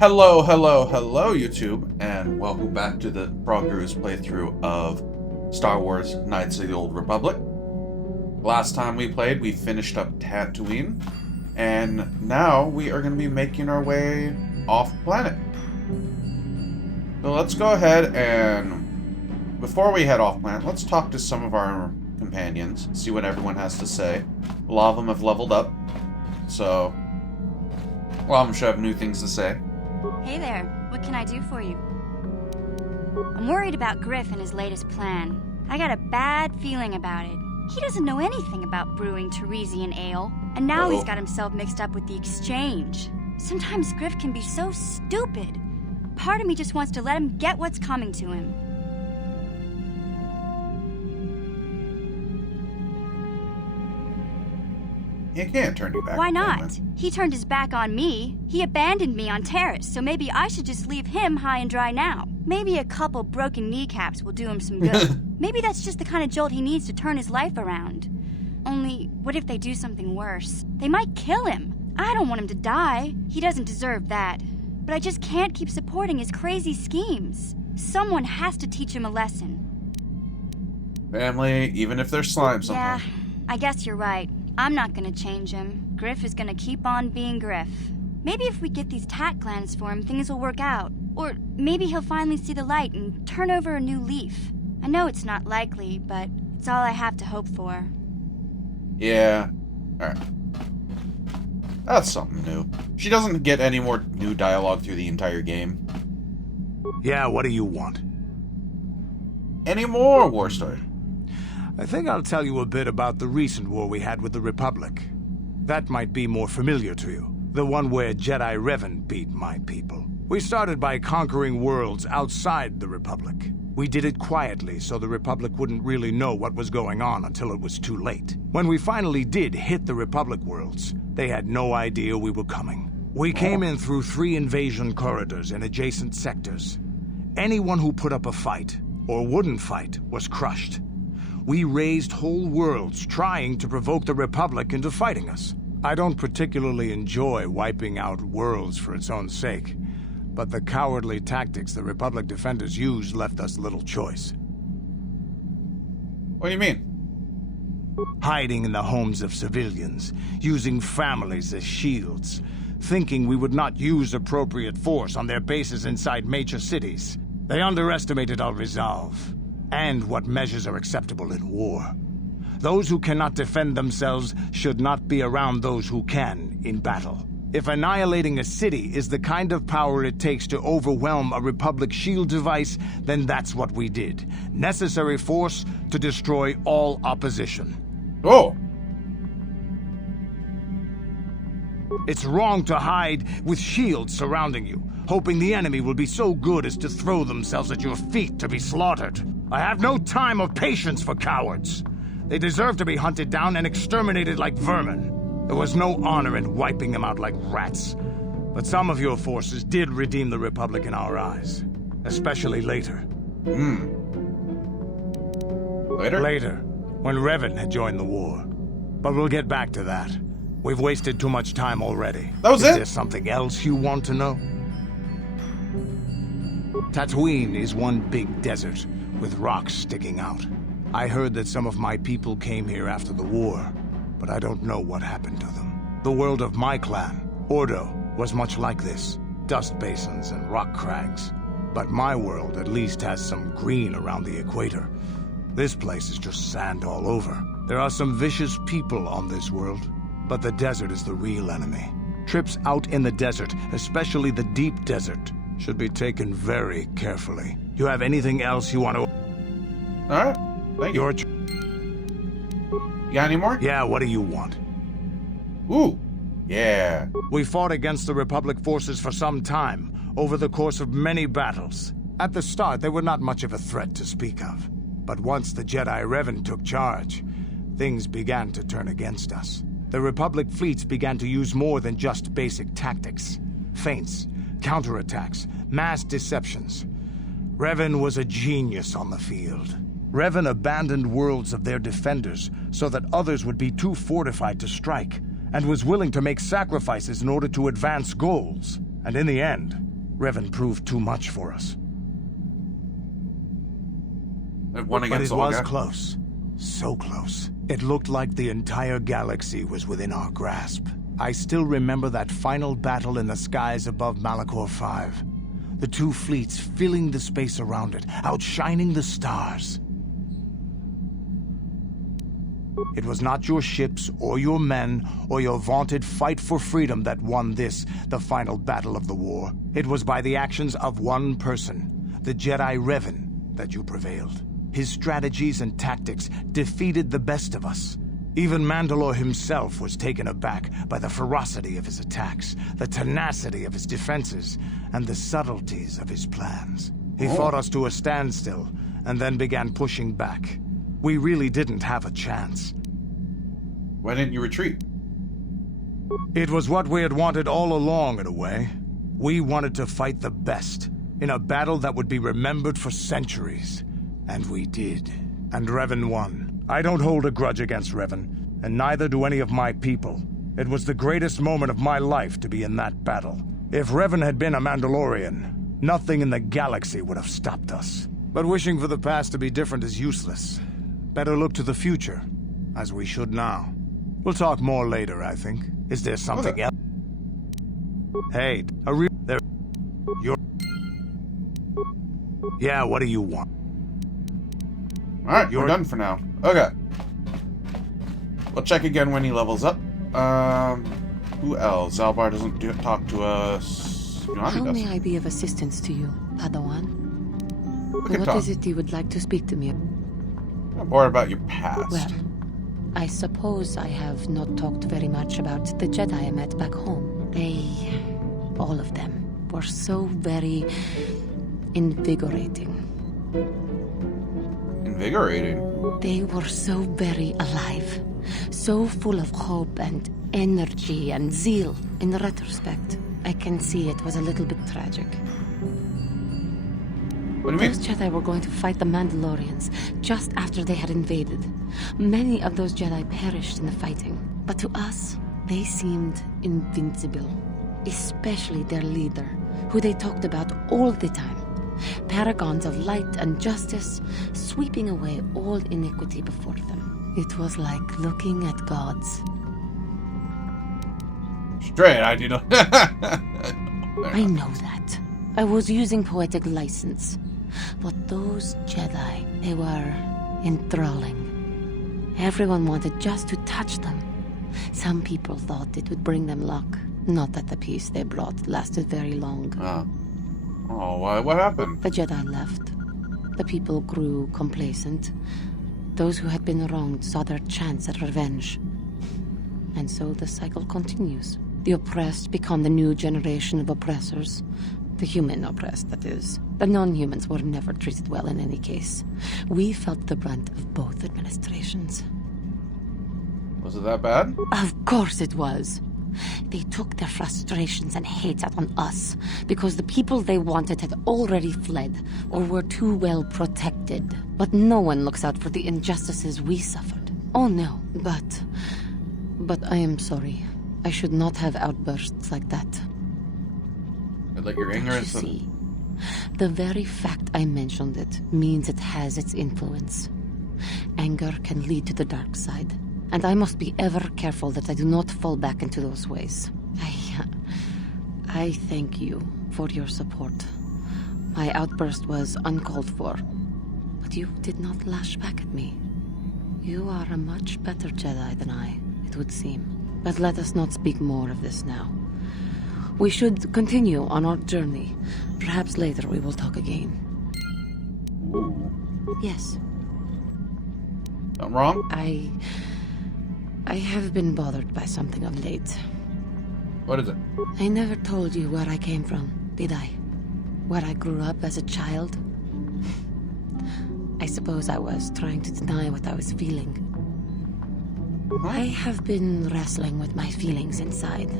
Hello, hello, hello, YouTube, and welcome back to the Frogger's playthrough of Star Wars Knights of the Old Republic. Last time we played, we finished up Tatooine, and now we are going to be making our way off planet. So let's go ahead and, before we head off planet, let's talk to some of our companions, see what everyone has to say. A lot of them have leveled up, so a lot of them should have new things to say. Hey there, what can I do for you? I'm worried about Griff and his latest plan. I got a bad feeling about it. He doesn't know anything about brewing Teresian ale, and now he's got himself mixed up with the exchange. Sometimes Griff can be so stupid. Part of me just wants to let him get what's coming to him. He can't turn you back. Why not? He turned his back on me. He abandoned me on Terrace, so maybe I should just leave him high and dry now. Maybe a couple broken kneecaps will do him some good. Maybe that's just the kind of jolt he needs to turn his life around. Only, what if they do something worse? They might kill him. I don't want him to die. He doesn't deserve that. But I just can't keep supporting his crazy schemes. Someone has to teach him a lesson. Family, even if they're slime sometimes. Yeah, I guess you're right. I'm not gonna change him. Griff is gonna keep on being Griff. Maybe if we get these tat glands for him, things will work out. Or maybe he'll finally see the light and turn over a new leaf. I know it's not likely, but it's all I have to hope for. Yeah. Alright. That's something new. She doesn't get any more new dialogue through the entire game. Yeah, what do you want? Any more war story? I think I'll tell you a bit about the recent war we had with the Republic. That might be more familiar to you. The one where Jedi Revan beat my people. We started by conquering worlds outside the Republic. We did it quietly so the Republic wouldn't really know what was going on until it was too late. When we finally did hit the Republic worlds, they had no idea we were coming. We came in through 3 invasion corridors in adjacent sectors. Anyone who put up a fight, or wouldn't fight, was crushed. We raised whole worlds trying to provoke the Republic into fighting us. I don't particularly enjoy wiping out worlds for its own sake, but the cowardly tactics the Republic defenders used left us little choice. What do you mean? Hiding in the homes of civilians, using families as shields, thinking we would not use appropriate force on their bases inside major cities. They underestimated our resolve, and what measures are acceptable in war. Those who cannot defend themselves should not be around those who can in battle. If annihilating a city is the kind of power it takes to overwhelm a Republic shield device, then that's what we did. Necessary force to destroy all opposition. Oh! It's wrong to hide with shields surrounding you, hoping the enemy will be so good as to throw themselves at your feet to be slaughtered. I have no time or patience for cowards. They deserve to be hunted down and exterminated like vermin. There was no honor in wiping them out like rats. But some of your forces did redeem the Republic in our eyes. Especially later. Later? Later, when Revan had joined the war. But we'll get back to that. We've wasted too much time already. That was Is it? there something else you want to know? Tatooine is one big desert, with rocks sticking out. I heard that some of my people came here after the war, but I don't know what happened to them. The world of my clan, Ordo, was much like this. Dust basins and rock crags. But my world at least has some green around the equator. This place is just sand all over. There are some vicious people on this world, but the desert is the real enemy. Trips out in the desert, especially the deep desert, should be taken very carefully. You have anything else you want to... Alright, thank you. You got any more? Yeah, what do you want? Ooh, yeah. We fought against the Republic forces for some time, over the course of many battles. At the start, they were not much of a threat to speak of. But once the Jedi Revan took charge, things began to turn against us. The Republic fleets began to use more than just basic tactics. Feints, counterattacks, mass deceptions. Revan was a genius on the field. Revan abandoned worlds of their defenders so that others would be too fortified to strike, and was willing to make sacrifices in order to advance goals. And in the end, Revan proved too much for us. It won But against it was Olga. close. So close. It looked like the entire galaxy was within our grasp. I still remember that final battle in the skies above Malachor 5. The two fleets filling the space around it, outshining the stars. It was not your ships, or your men, or your vaunted fight for freedom that won this, the final battle of the war. It was by the actions of one person, the Jedi Revan, that you prevailed. His strategies and tactics defeated the best of us. Even Mandalore himself was taken aback by the ferocity of his attacks, the tenacity of his defenses, and the subtleties of his plans. He fought us to a standstill, and then began pushing back. We really didn't have a chance. Why didn't you retreat? It was what we had wanted all along, in a way. We wanted to fight the best, in a battle that would be remembered for centuries. And we did. And Revan won. I don't hold a grudge against Revan, and neither do any of my people. It was the greatest moment of my life to be in that battle. If Revan had been a Mandalorian, nothing in the galaxy would have stopped us. But wishing for the past to be different is useless. Better look to the future, as we should now. We'll talk more later, I think. Is there something else? Hey, there. Yeah, what do you want? Alright, we're done for now. Okay. We'll check again when he levels up. Who else? Zalbar doesn't talk to us. How may I be of assistance to you, Padawan? We can What talk. is it you would like to speak to me? More about your past. Well, I suppose I have not talked very much about the Jedi I met back home. They, all of them, were so very invigorating. Invigorating? They were so very alive, so full of hope and energy and zeal. In retrospect, I can see it was a little bit tragic. What do you Those mean? Jedi were going to fight the Mandalorians just after they had invaded. Many of those Jedi perished in the fighting. But to us, they seemed invincible. Especially their leader, who they talked about all the time. Paragons of light and justice, sweeping away all iniquity before them. It was like looking at gods. Straight, I do know. I know that. I was using poetic license. But those Jedi, they were enthralling. Everyone wanted just to touch them. Some people thought it would bring them luck. Not that the peace they brought lasted very long. Oh, what happened? The Jedi left. The people grew complacent. Those who had been wronged saw their chance at revenge. And so the cycle continues. The oppressed become the new generation of oppressors. The human oppressed, that is. The non-humans were never treated well in any case. We felt the brunt of both administrations. Was it that bad? Of course it was. They took their frustrations and hate out on us because the people they wanted had already fled or were too well protected. But no one looks out for the injustices we suffered. Oh no, but I am sorry. I should not have outbursts like that. Like your Don't you ignorance. see? The very fact I mentioned it means it has its influence. Anger can lead to the dark side. And I must be ever careful that I do not fall back into those ways. I thank you for your support. My outburst was uncalled for, but you did not lash back at me. You are a much better Jedi than I, it would seem. But let us not speak more of this now. We should continue on our journey. Perhaps later we will talk again. Ooh. Yes, I'm wrong? I have been bothered by something of late. What is it? I never told you where I came from, did I? Where I grew up as a child? I suppose I was trying to deny what I was feeling. I have been wrestling with my feelings inside,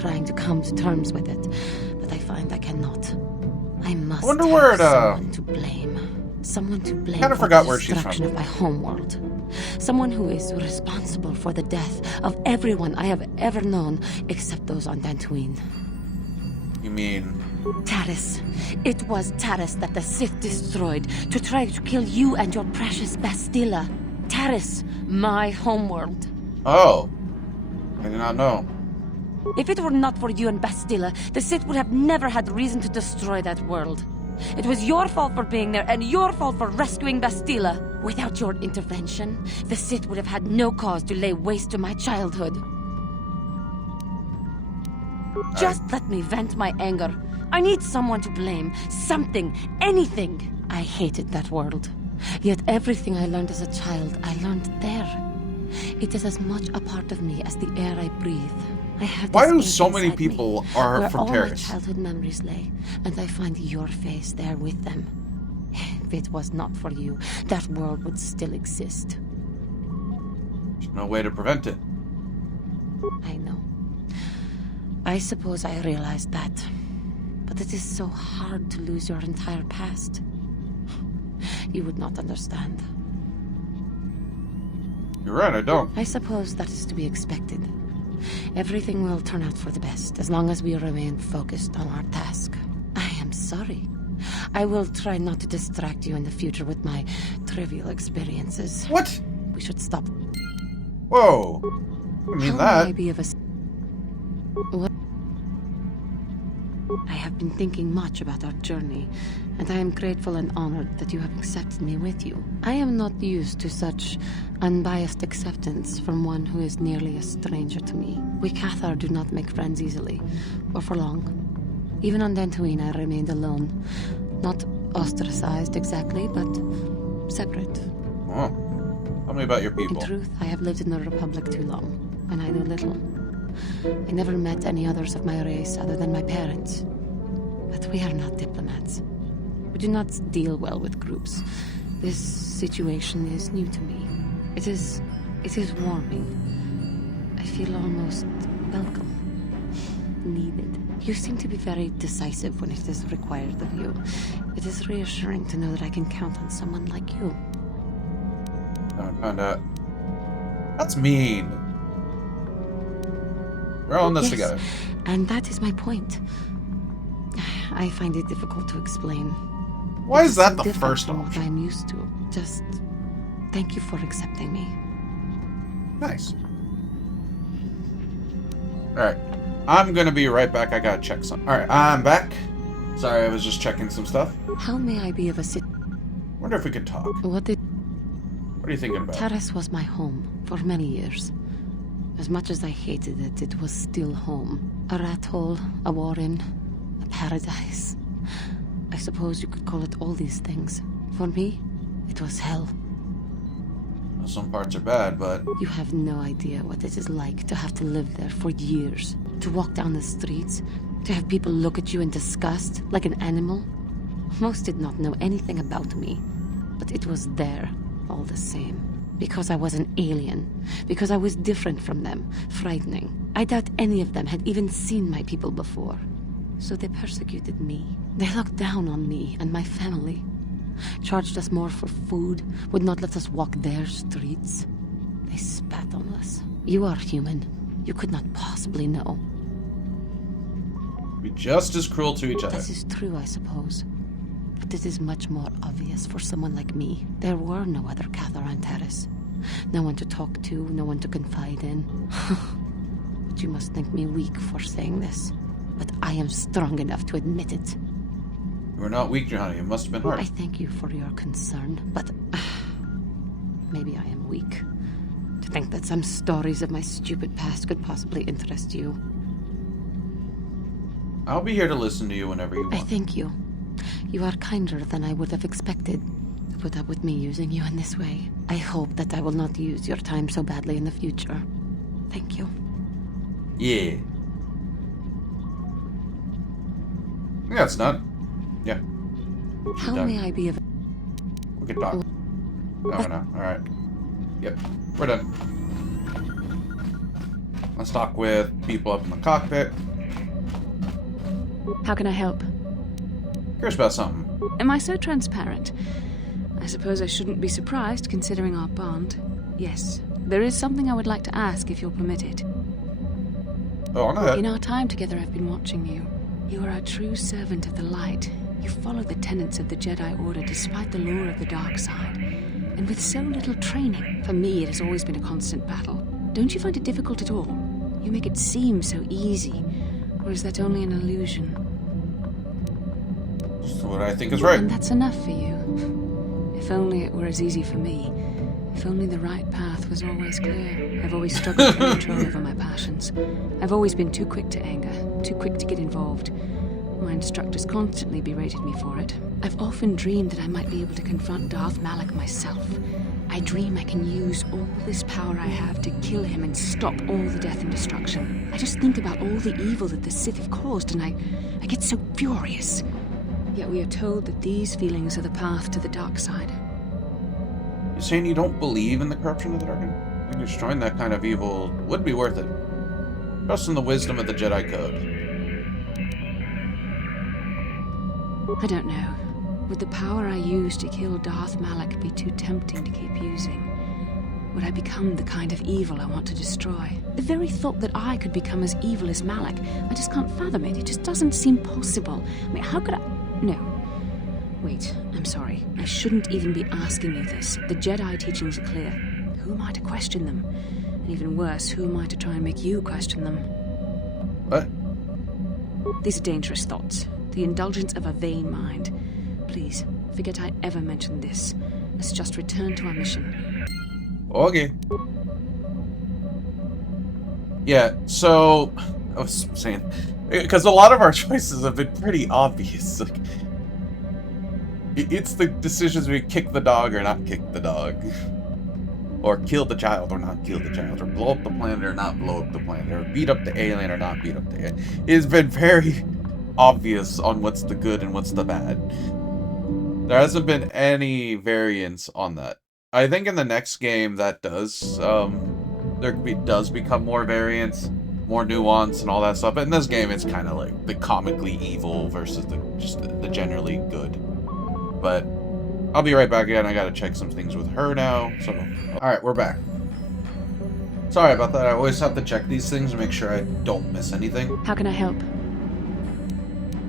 trying to come to terms with it, but I find I cannot. I must wonder have where it, someone to blame. Someone to blame Kinda for forgot the where she's destruction from. of my homeworld. Someone who is responsible for the death of everyone I have ever known, except those on Dantooine. You mean Taris. It was Taris that the Sith destroyed to try to kill you and your precious Bastilla. Taris, my homeworld. Oh. I did not know. If it were not for you and Bastilla, the Sith would have never had reason to destroy that world. It was your fault for being there, and your fault for rescuing Bastilla. Without your intervention, the Sith would have had no cause to lay waste to my childhood. Just let me vent my anger. I need someone to blame. Something. Anything. I hated that world. Yet everything I learned as a child, I learned there. It is as much a part of me as the air I breathe. I have Why do this so ache many inside me, people are where from all my Terrace? childhood memories lay, and I find your face there with them. If it was not for you, that world would still exist. There's no way to prevent it. I know. I suppose I realized that. But it is so hard to lose your entire past. You would not understand. You're right, I don't. I suppose that is to be expected. Everything will turn out for the best, as long as we remain focused on our task. I am sorry. I will try not to distract you in the future with my trivial experiences. What? We should stop. Whoa. I mean How that. may I be of what? I have been thinking much about our journey, and I am grateful and honored that you have accepted me with you. I am not used to such unbiased acceptance from one who is nearly a stranger to me. We Cathar do not make friends easily, or for long. Even on Dantooine, I remained alone. Not ostracized exactly, but separate. Oh. Tell me about your In people. truth, I have lived in the Republic too long, and I know little. I never met any others of my race other than my parents. But we are not diplomats. We do not deal well with groups. This situation is new to me. It is warming. I feel almost welcome. Needed. You seem to be very decisive when it is required of you. It is reassuring to know that I can count on someone like you. I found out. That's mean. We're all in this Yes, together. and that is my point. I find it difficult to explain. Why It is that so the different first from what option? I'm used to. Just thank you for accepting me. Nice. Alright. I'm gonna be right back. I gotta check some. Alright, I'm back. Sorry, I was just checking some stuff. How may I be of assistance? Wonder if we could talk. What did What are you thinking about? Taris was my home for many years. As much as I hated it, it was still home. A rat hole, a warren, a paradise. I suppose you could call it all these things. For me, it was hell. Well, some parts are bad, but You have no idea what it is like to have to live there for years. To walk down the streets, to have people look at you in disgust, like an animal. Most did not know anything about me, but it was there, all the same. Because I was an alien. Because I was different from them. Frightening. I doubt any of them had even seen my people before. So they persecuted me. They looked down on me and my family. Charged us more for food. Would not let us walk their streets. They spat on us. You are human. You could not possibly know. be just as cruel to each other. This is true, I suppose. But it is much more obvious for someone like me. There were no other Cathar on Taris. No one to talk to, no one to confide in. But you must think me weak for saying this. But I am strong enough to admit it. You were not weak, Johnny. It must have been hard. I thank you for your concern, but maybe I am weak. To think that some stories of my stupid past could possibly interest you. I'll be here to listen to you whenever you I want. thank you. You are kinder than I would have expected to put up with me using you in this way. I hope that I will not use your time so badly in the future. Thank you. Yeah. I think that's done. Yeah. How done. may I be of... We can talk. Oh, no. Alright. Yep. We're done. Let's talk with people up in the cockpit. How can I help? Curious about something. Am I so transparent? I suppose I shouldn't be surprised, considering our bond. Yes, there is something I would like to ask, if you'll permit it. Oh, on ahead. In our time together, I've been watching you. You are a true servant of the light. You follow the tenets of the Jedi Order despite the lure of the dark side. And with so little training, for me it has always been a constant battle. Don't you find it difficult at all? You make it seem so easy. Or is that only an illusion? Just what I think is right. And that's enough for you. If only it were as easy for me. If only the right path was always clear. I've always struggled for control over my passions. I've always been too quick to anger, too quick to get involved. My instructors constantly berated me for it. I've often dreamed that I might be able to confront Darth Malak myself. I dream I can use all this power I have to kill him and stop all the death and destruction. I just think about all the evil that the Sith have caused and I get so furious. Yet we are told that these feelings are the path to the dark side. You're saying you don't believe in the corruption of the dark? I think destroying that kind of evil would be worth it. Trust in the wisdom of the Jedi Code. I don't know. Would the power I use to kill Darth Malak be too tempting to keep using? Would I become the kind of evil I want to destroy? The very thought that I could become as evil as Malak, I just can't fathom it. It just doesn't seem possible. I mean, how could I... No. Wait, I'm sorry. I shouldn't even be asking you this. The Jedi teachings are clear. Who am I to question them? And even worse, who am I to try and make you question them? What? These are dangerous thoughts. The indulgence of a vain mind. Please, forget I ever mentioned this. Let's just return to our mission. Okay. Yeah, so... I was saying... Because a lot of our choices have been pretty obvious. Like, it's the decisions we kick the dog or not kick the dog. Or kill the child or not kill the child. Or blow up the planet or not blow up the planet. Or beat up the alien or not beat up the alien. It's been very obvious on what's the good and what's the bad. There hasn't been any variance on that. I think in the next game that does, does become more variance, more nuance and all that stuff. But in this game, it's kind of like the comically evil versus the generally good. But I'll be right back again. I gotta check some things with her now. So, alright, we're back. Sorry about that. I always have to check these things to make sure I don't miss anything. How can I help?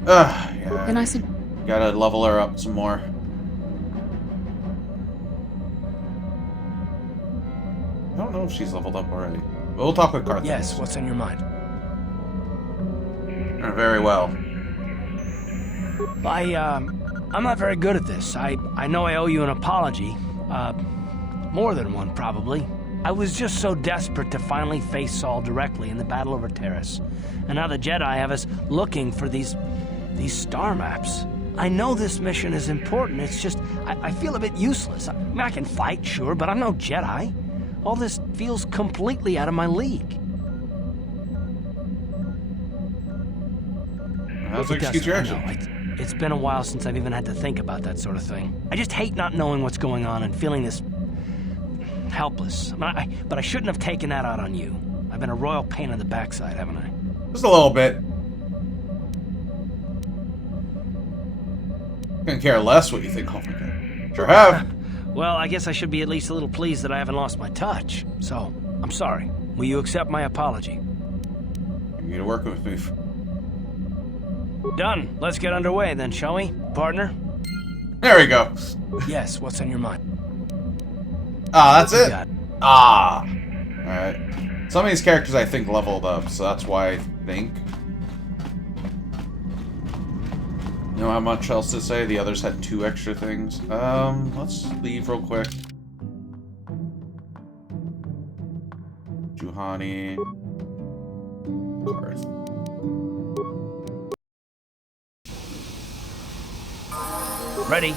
Yeah. Then I said... Gotta level her up some more. I don't know if she's leveled up already. But we'll talk with Carthage. Yes, what's on your mind? Very well. I'm not very good at this. I know I owe you an apology. More than one, probably. I was just so desperate to finally face Saul directly in the Battle over Terrace. And now the Jedi have us looking for these star maps. I know this mission is important, it's just, I feel a bit useless. I mean, I can fight, sure, but I'm no Jedi. All this feels completely out of my league. How's the excuse your action? It's been a while since I've even had to think about that sort of thing. I just hate not knowing what's going on and feeling this helpless. But I shouldn't have taken that out on you. I've been a royal pain in the backside, haven't I? Just a little bit. Couldn't care less what you think. Oh my god. Sure have. Well, I guess I should be at least a little pleased that I haven't lost my touch. So, I'm sorry. Will you accept my apology? You need to work with me. Done. Let's get underway then, shall we, partner? There we go. Yes, what's on your mind? Ah, that's it? Got it. Ah. Alright. Some of these characters I think leveled up, so that's why I think. You know how much else to say? The others had 2 extra things. Let's leave real quick. Juhani. Garth. Ready.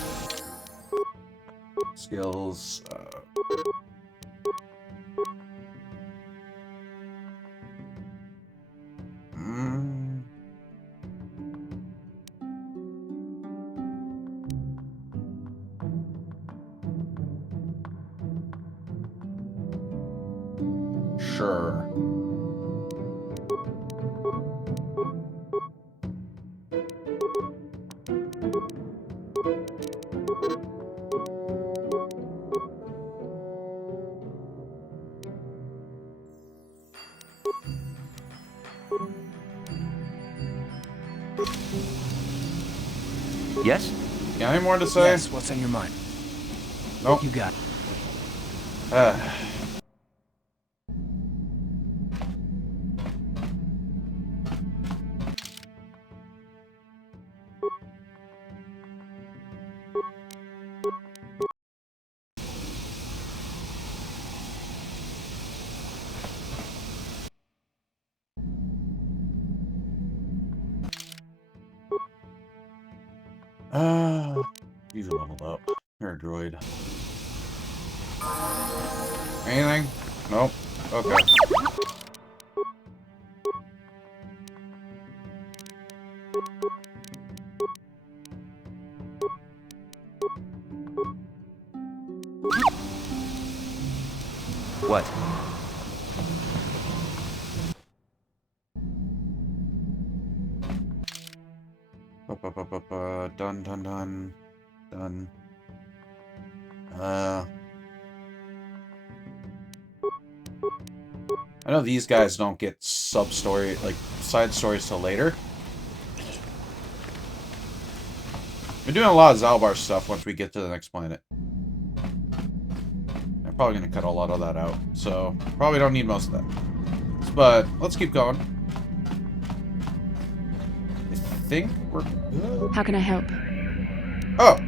Skills. Sure. Yes? Got any more to say? Yes, what's on your mind? Nope. You got it. He's leveled up. You're a droid. Anything? Nope. Okay. What? Done, done, done. Done. I know these guys don't get sub-story, like, side stories till later. We're doing a lot of Zalbar stuff once we get to the next planet. I'm probably going to cut a lot of that out, so probably don't need most of that. But let's keep going. I think we're good. How can I help? Oh!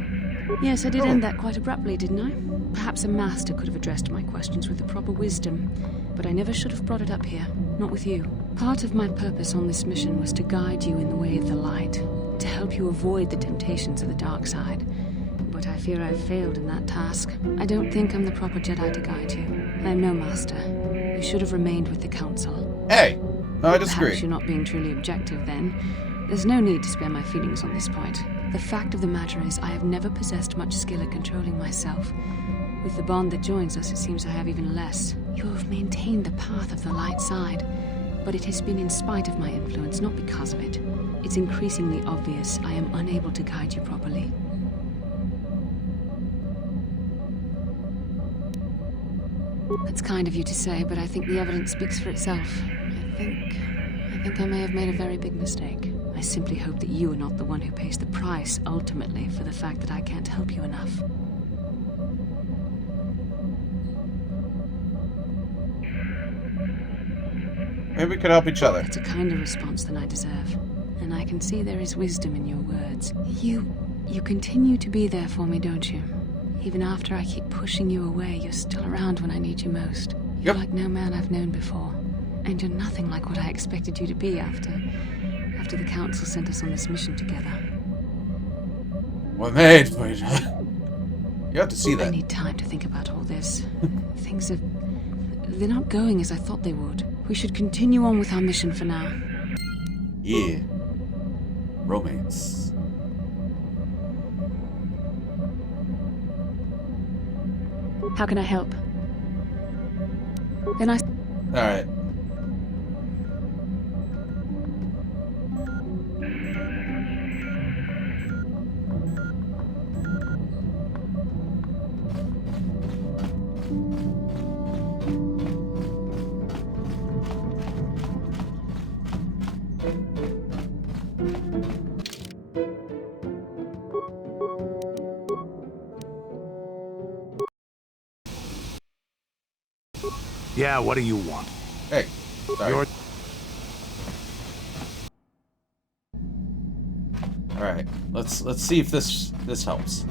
Yes, I did end that quite abruptly, didn't I? Perhaps a master could have addressed my questions with the proper wisdom, but I never should have brought it up here, not with you. Part of my purpose on this mission was to guide you in the way of the light, to help you avoid the temptations of the dark side. But I fear I've failed in that task. I don't think I'm the proper Jedi to guide you. I am no master. You should have remained with the Council. Hey! No, I disagree. Perhaps you're not being truly objective then. There's no need to spare my feelings on this point. The fact of the matter is, I have never possessed much skill at controlling myself. With the bond that joins us, it seems I have even less. You have maintained the path of the light side, but it has been in spite of my influence, not because of it. It's increasingly obvious I am unable to guide you properly. That's kind of you to say, but I think the evidence speaks for itself. I think I may have made a very big mistake. I simply hope that you are not the one who pays the price, ultimately, for the fact that I can't help you enough. Maybe we could help each other. That's a kinder response than I deserve. And I can see there is wisdom in your words. You continue to be there for me, don't you? Even after I keep pushing you away, you're still around when I need you most. You're like no man I've known before. And you're nothing like what I expected you to be after the Council sent us on this mission together. Well, mate, wait. You have to see that. I need time to think about all this. They're not going as I thought they would. We should continue on with our mission for now. Yeah. Romance. How can I help? Then I... Alright. Yeah, what do you want? Hey. Sorry. Alright. Let's see if this helps.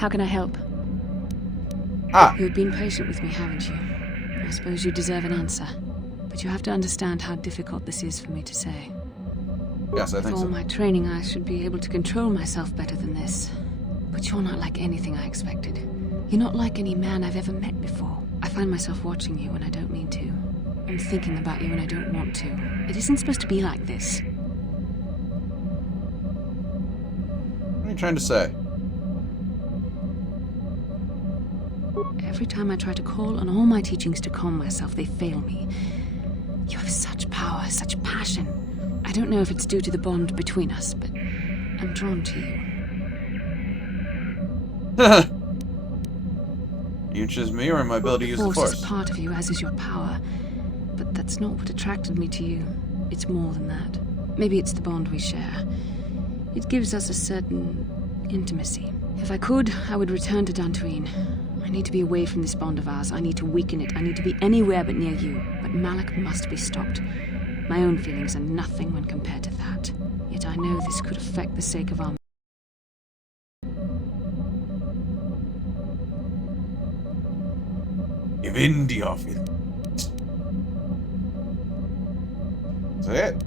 How can I help? Ah! You've been patient with me, haven't you? I suppose you deserve an answer. But you have to understand how difficult this is for me to say. Yes, I With think all so. my training, I should be able to control myself better than this. But you're not like anything I expected. You're not like any man I've ever met before. I find myself watching you when I don't mean to. I'm thinking about you when I don't want to. It isn't supposed to be like this. What are you trying to say? Every time I try to call on all my teachings to calm myself, they fail me. You have such power, such passion. I don't know if it's due to the bond between us, but I'm drawn to you. You interest me or in my ability to use the Force is Force? part of you, as is your power. but that's not what attracted me to you. It's more than that. Maybe it's the bond we share. It gives us a certain intimacy. If I could, I would return to Dantooine. I need to be away from this bond of ours. I need to weaken it. I need to be anywhere but near you. But Malik must be stopped. My own feelings are nothing when compared to that. Yet I know this could affect the sake of our... Give in to your feelings. That's it.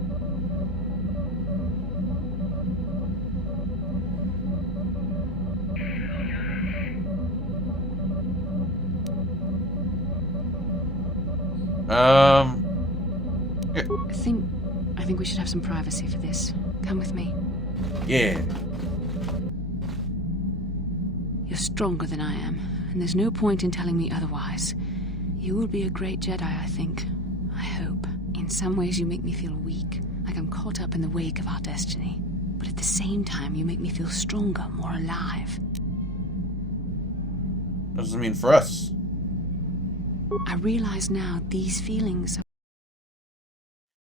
Yeah. I think we should have some privacy for this. Come with me. Yeah. You're stronger than I am, and there's no point in telling me otherwise. You will be a great Jedi, I think. I hope. In some ways you make me feel weak, like I'm caught up in the wake of our destiny. But at the same time, you make me feel stronger, more alive. What does it mean for us? I realize now these feelings are...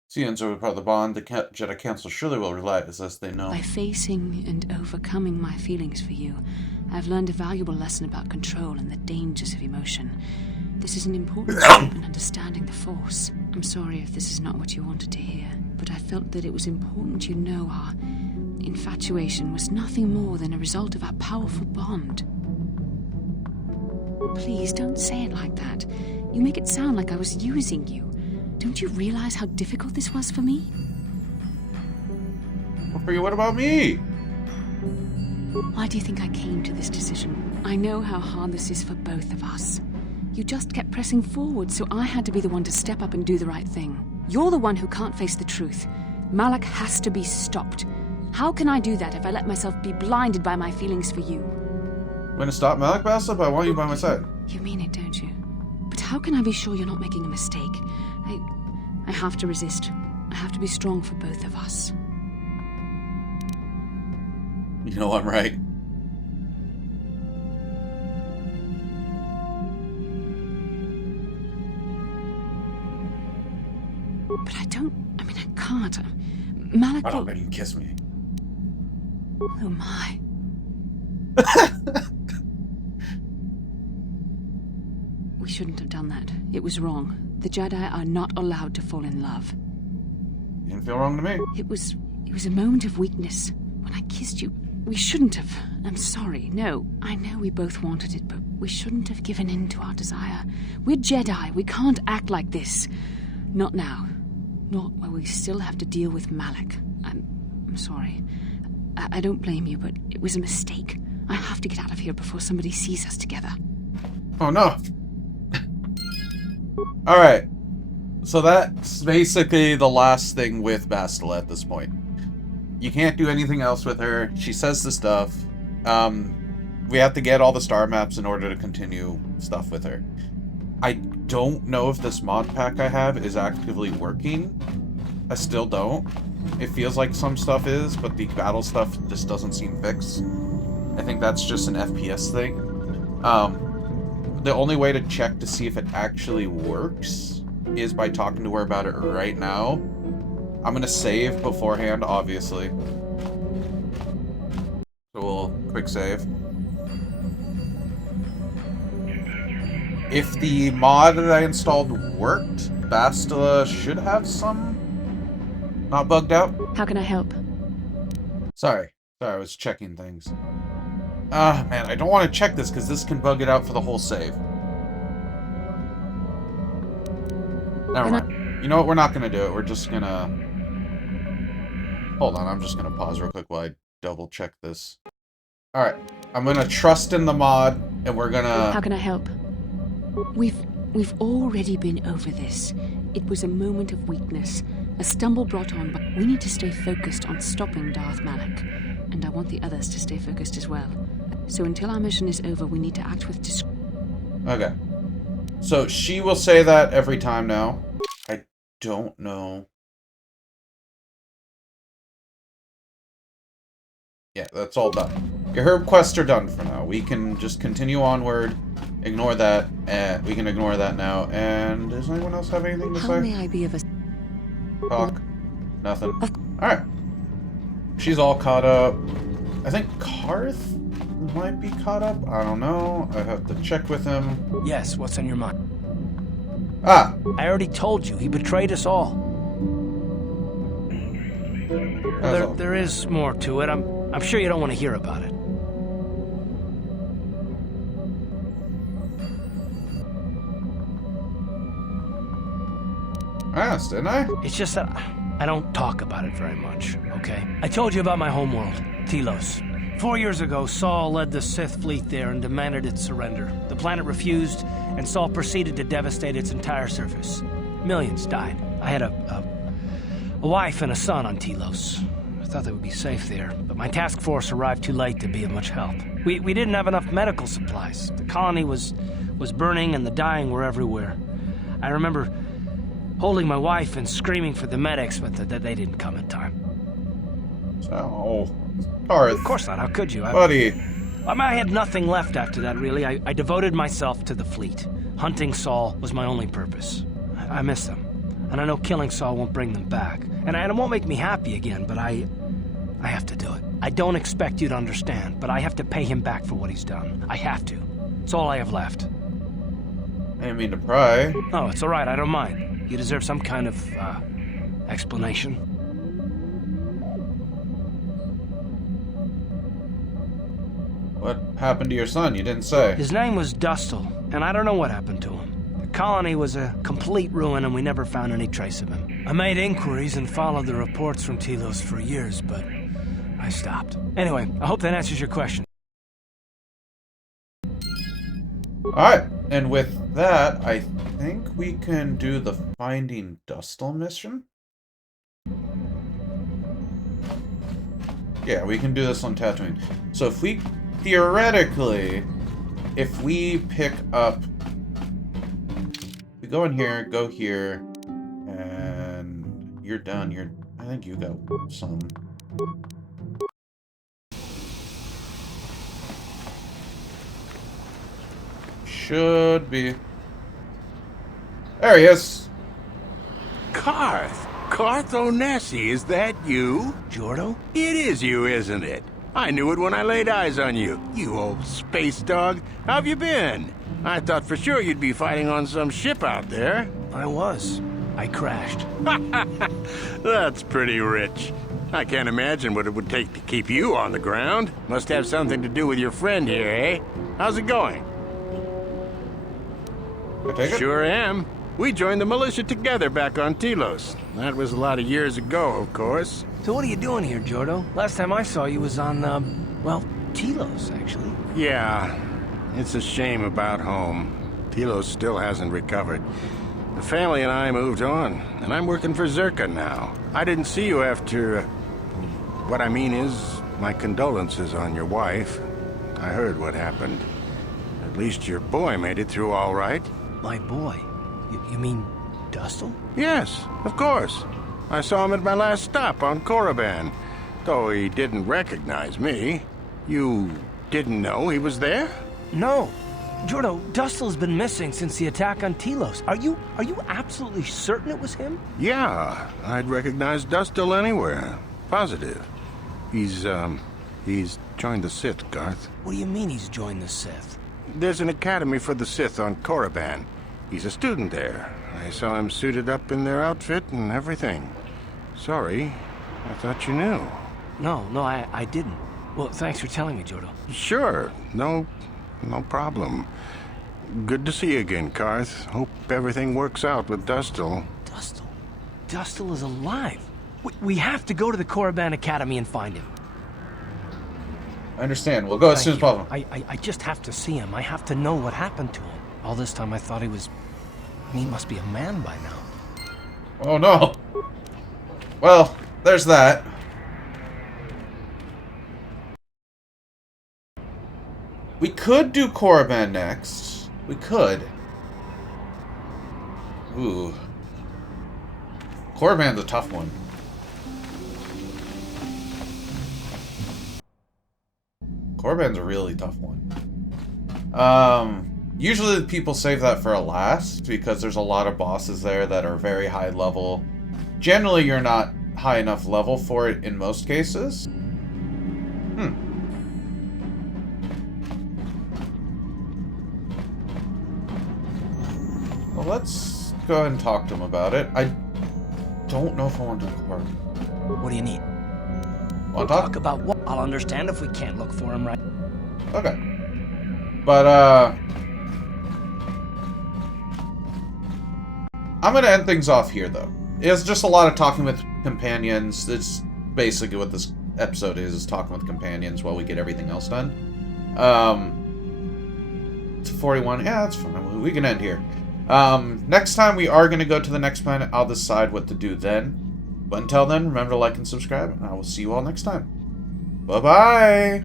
Seeing are part of the bond, the Jedi Council surely will realize as they know. By facing and overcoming my feelings for you, I've learned a valuable lesson about control and the dangers of emotion. This is an important step in understanding the Force. I'm sorry if this is not what you wanted to hear, but I felt that it was important you know our infatuation was nothing more than a result of our powerful bond. Please don't say it like that. You make it sound like I was using you. Don't you realize how difficult this was for me? What for you? What about me? Why do you think I came to this decision? I know how hard this is for both of us. You just kept pressing forward, so I had to be the one to step up and do the right thing. You're the one who can't face the truth. Malik has to be stopped. How can I do that if I let myself be blinded by my feelings for you? I'm gonna stop Malik, Bastard? I want you by my side. You mean it, don't you? But how can I be sure you're not making a mistake? I have to resist. I have to be strong for both of us. You know I'm right. But I can't. Malik I don't will... let you kiss me. Oh my. We shouldn't have done that. It was wrong. The Jedi are not allowed to fall in love. Didn't feel wrong to me. It was a moment of weakness. When I kissed you, we shouldn't have. I'm sorry. No, I know we both wanted it, but we shouldn't have given in to our desire. We're Jedi. We can't act like this. Not now. Not while we still have to deal with Malik. I'm sorry. I don't blame you, but it was a mistake. I have to get out of here before somebody sees us together. Oh no. Alright. So that's basically the last thing with Bastila at this point. You can't do anything else with her. She says the stuff. We have to get all the star maps in order to continue stuff with her. I don't know if this mod pack I have is actively working. I still don't. It feels like some stuff is, but the battle stuff just doesn't seem fixed. I think that's just an FPS thing. The only way to check to see if it actually works is by talking to her about it right now. I'm gonna save beforehand, obviously. So we'll quick save. If the mod that I installed worked, Bastila should have some not bugged out. How can I help? Sorry, I was checking things. Ah, man, I don't want to check this because this can bug it out for the whole save. Never mind. You know what? We're not going to do it. We're just going to... Hold on, I'm just going to pause real quick while I double check this. Alright, I'm going to trust in the mod, and we're going to... How can I help? We've already been over this. It was a moment of weakness, a stumble brought on, but we need to stay focused on stopping Darth Malik. And I want the others to stay focused as well. So until our mission is over, we need to act with discretion. Okay. So she will say that every time now. I don't know Yeah, that's all done. Your herb quests are done for now. We can just continue onward. Ignore that, and we can ignore that now. And does anyone else have anything to How say? may I be of a... Talk? Nothing. Alright. She's all caught up. I think Karth might be caught up. I don't know. I have to check with him. Yes, what's on your mind? Ah! I already told you, he betrayed us all. Well, there is more to it. I'm sure you don't want to hear about it. I asked, didn't I? It's just that I don't talk about it very much, okay? I told you about my homeworld, Telos. 4 years ago, Saul led the Sith fleet there and demanded its surrender. The planet refused, and Saul proceeded to devastate its entire surface. Millions died. I had a wife and a son on Telos. I thought they would be safe there, but my task force arrived too late to be of much help. We didn't have enough medical supplies. The colony was burning and the dying were everywhere. I remember holding my wife and screaming for the medics, but they didn't come in time. So, Karth. Of course not, how could you? Buddy. I had nothing left after that, really. I devoted myself to the fleet. Hunting Saul was my only purpose. I miss them, and I know killing Saul won't bring them back. And it won't make me happy again, but I have to do it. I don't expect you to understand, but I have to pay him back for what he's done. I have to. It's all I have left. I didn't mean to pry. Oh, it's all right, I don't mind. You deserve some kind of, explanation. What happened to your son? You didn't say. His name was Dustle, and I don't know what happened to him. The colony was a complete ruin, and we never found any trace of him. I made inquiries and followed the reports from Telos for years, but I stopped. Anyway, I hope that answers your question. Alright, and with that, I think we can do the Finding Dustle mission? Yeah, we can do this on Tatooine. So if we, theoretically, if we pick up, we go in here, go here, and you're done, I think you got some. Should be. There he is. Karth Onesi, is that you? Jordo? It is you, isn't it? I knew it when I laid eyes on you. You old space dog. How have you been? I thought for sure you'd be fighting on some ship out there. I was. I crashed. That's pretty rich. I can't imagine what it would take to keep you on the ground. Must have something to do with your friend here, eh? How's it going? I take it? Sure am. We joined the militia together back on Telos. That was a lot of years ago, of course. So what are you doing here, Jordo? Last time I saw you was on, well, Telos, actually. Yeah, it's a shame about home. Telos still hasn't recovered. The family and I moved on, and I'm working for Zerka now. I didn't see you after... what I mean is, my condolences on your wife. I heard what happened. At least your boy made it through all right. My boy? You mean Dustle? Yes, of course. I saw him at my last stop on Korriban, though he didn't recognize me. You didn't know he was there? No. Jordo, Dustle's been missing since the attack on Telos. Are you absolutely certain it was him? Yeah, I'd recognize Dustle anywhere. Positive. He's joined the Sith, Garth. What do you mean he's joined the Sith? There's an academy for the Sith on Korriban. He's a student there. I saw him suited up in their outfit and everything. Sorry, I thought you knew. No, I didn't. Well, thanks for telling me, Jordo. Sure, no problem. Good to see you again, Karth. Hope everything works out with Dustle. Dustle? Dustle is alive. We have to go to the Korriban Academy and find him. I understand. We'll go as soon as possible. I just have to see him. I have to know what happened to him. All this time I thought he must be a man by now. Oh no. Well, there's that. We could do Korriban next. We could. Ooh. Korriban's a tough one. Korriban's a really tough one. Usually people save that for a last because there's a lot of bosses there that are very high level. Generally, you're not high enough level for it in most cases. Well, let's go ahead and talk to him about it. I don't know if I want to record. What do you need? Want to talk? Talk about what? I'll understand if we can't look for him, right? Okay. But, I'm gonna end things off here, though. It's just a lot of talking with companions. That's basically what this episode is talking with companions while we get everything else done. It's 41. Yeah, that's fine. We can end here. Next time we are gonna go to the next planet. I'll decide what to do then. But until then, remember to like and subscribe, and I will see you all next time. Bye-bye!